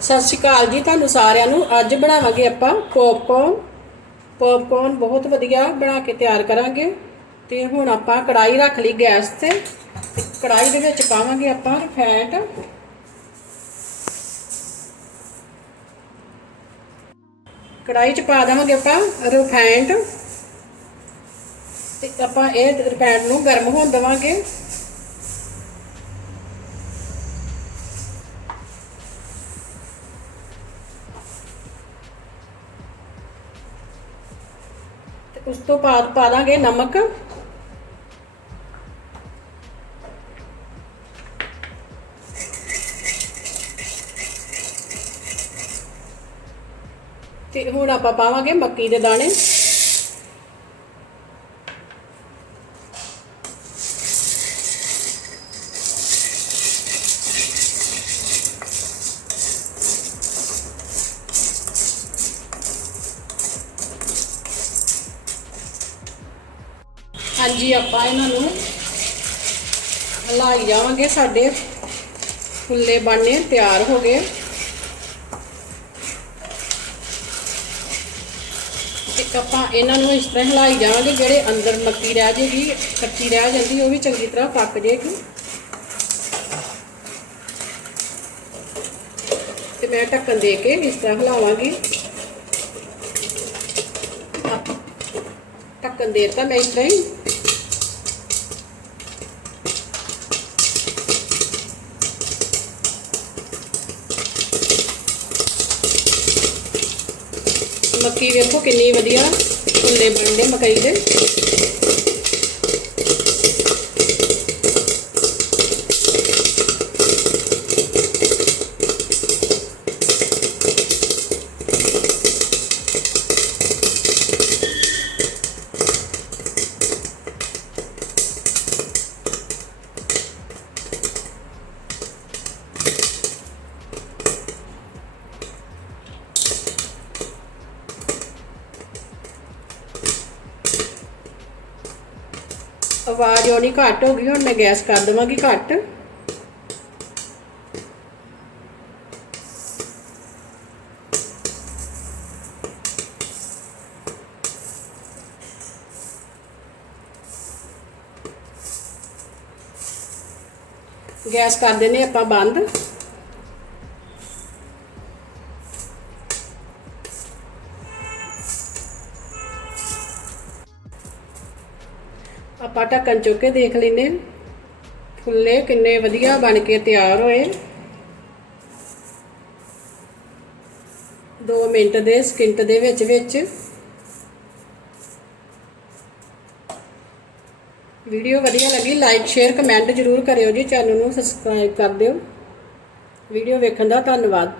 ਸਤਿ ਸ਼੍ਰੀ ਅਕਾਲ ਜੀ ਤੁਹਾਨੂੰ ਸਾਰਿਆਂ ਨੂੰ। ਅੱਜ ਬਣਾਵਾਂਗੇ ਆਪਾਂ ਪੌਪਕੌਰਨ ਪੌਪਕੌਰਨ ਬਹੁਤ ਵਧੀਆ ਬਣਾ ਕੇ ਤਿਆਰ ਕਰਾਂਗੇ। ਤੇ ਹੁਣ ਆਪਾਂ ਕੜਾਈ ਰੱਖ ਲਈ ਗੈਸ ਤੇ। ਤੇ ਕੜਾਈ ਦੇ ਵਿੱਚ ਪਾਵਾਂਗੇ ਆਪਾਂ ਰਿਫੈਂਡ ਕੜਾਈ 'ਚ ਪਾ ਦੇਵਾਂਗੇ ਆਪਾਂ ਰਿਫਾਈਂਡ ਤੇ ਆਪਾਂ ਇਹ ਰਿਫਾਈਂਡ ਨੂੰ ਗਰਮ ਹੋਣ ਦੇਵਾਂਗੇ। ਉਸ ਤੋਂ ਬਾਅਦ ਪਾ ਦਾਂਗੇ ਨਮਕ। ਤੇ ਹੁਣ ਆਪਾਂ ਪਾਵਾਂਗੇ ਮੱਕੀ ਦੇ ਦਾਣੇ। ਹਾਂਜੀ, ਆਪਾਂ ਇਹਨਾਂ ਨੂੰ ਹਲਾਈ ਜਾਵਾਂਗੇ ਸਾਡੇ ਫੁੱਲੇ ਬਣਨੇ ਤਿਆਰ ਹੋ ਗਏ। ਇੱਕ ਆਪਾਂ ਇਹਨਾਂ ਨੂੰ ਇਸ ਤਰ੍ਹਾਂ ਹਿਲਾਈ ਜਾਵਾਂਗੇ, ਜਿਹੜੇ ਅੰਦਰ ਮੱਕੀ ਰਹਿ ਜੇਗੀ, ਕੱਚੀ ਰਹਿ ਜਾਂਦੀ, ਉਹ ਵੀ ਚੰਗੀ ਤਰ੍ਹਾਂ ਪੱਕ ਜੇਗੀ। ਤੇ ਮੈਂ ਢੱਕਣ ਦੇ ਕੇ ਇਸ ਤਰ੍ਹਾਂ ਹਿਲਾਵਾਂਗੀ। ਢੱਕਣ ਦੇ ਦਿੱਤਾ ਮੈਂ ਇਸ ਤਰ੍ਹਾਂ ਹੀ ਮੱਕੀ ਵੇਖੋ ਕਿੰਨੀ ਵਧੀਆ ਭੁੱਲੇ ਬਣਦੇ ਮਕਈ ਦੇ। ਆਵਾਜ਼ ਆਉਣੀ ਘੱਟ ਹੋ ਗਈ, ਹੁਣ ਮੈਂ ਗੈਸ ਕਰ ਦੇਵਾਂਗੀ ਘੱਟ। ਗੈਸ ਕਰ ਦਿੰਨੇ ਆਪਾਂ ਬੰਦ। ਆਪਾਂ ਢੱਕਣ ਚੁੱਕ ਕੇ ਦੇਖ ਲੈਨੇ ਫੁੱਲੇ ਕਿੰਨੇ ਵਧੀਆ ਬਣ ਕੇ ਤਿਆਰ ਹੋਏ। 2 ਮਿੰਟ ਦੇ ਸਕਿੰਟ ਦੇ ਵਿੱਚ ਵਿੱਚ। ਵੀਡੀਓ ਵਧੀਆ ਲੱਗੀ ਲਾਈਕ ਸ਼ੇਅਰ ਕਮੈਂਟ ਜ਼ਰੂਰ ਕਰਿਓ ਜੀ, ਚੈਨਲ ਨੂੰ ਸਬਸਕ੍ਰਾਈਬ ਕਰ ਦਿਓ। ਵੀਡੀਓ ਵੇਖਣ ਦਾ ਧੰਨਵਾਦ।